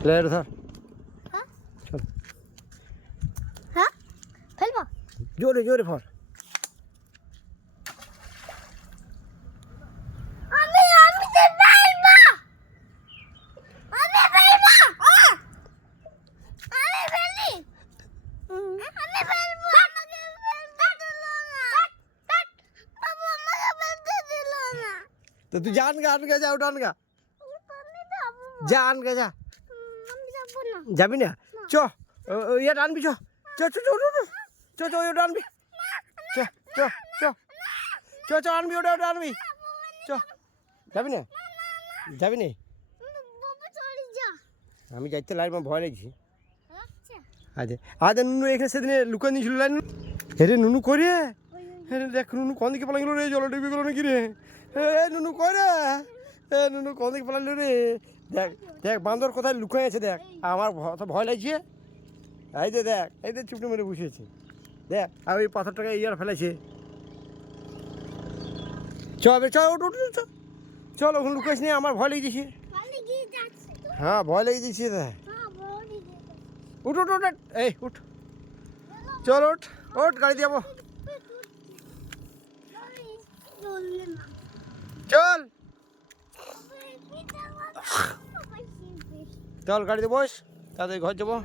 player ধর হ্যাঁ চল হ্যাঁ ফেলবো জোরে জোরে ফর আমি তো ফেলবো আমি ফেলবো আমি ফেলি আমি ফেলবো আমাকে ফেলতে দিল না বাবা আমাকে ফেলতে দিল না তো তুই জান গা যা ওটা আনগা আমি যাবো যা আনগা যা আমি যাবো না যাবি না চ ইয়েটা আনবি চ চ চ চ চ চ ওটা আনবি চ চ চ চ চ আনবি ওটা আনবি চ যাবি না যাবি না বাবা চলে যা আমি যাইতে লাগবে আমার ভয় লাগছে আচ্ছা আচ্ছা আচ্ছা নুনু এখানে সেদিনে লুকান দিয়েছিল লাইন হেরে নুনু করে হ্যাঁ দেখ নুনু কোন দিকে পালা গেল রে জল ডুবে গেল নাকি রে নুনু করে নুনু কোন দিকে পালালো রে দেখ দেখ বান্দর কোথায় লুকাই আছে দেখ আমার ভয় লাগছে এই যে দেখ এই যে চুপটি মেরে বসেছে দেখ আর ওই পাথরটাকে ইয়ার ফেলেছে চল চল উঠ উঠ চল চল ওখানে লুকাইস নি আমার ভয় লেগেছে পালে গিয়ে যাচ্ছে তো হ্যাঁ ভয় লেগেছে দেখ হ্যাঁ বড়ি গিয়ে উঠ উঠ উঠ এই উঠ চল উঠ উঠ গাড়ি দিয়ে যাবো চললে না চল বাবা চল গাড়িতে বস তাড়াতাড়ি ঘর যাবো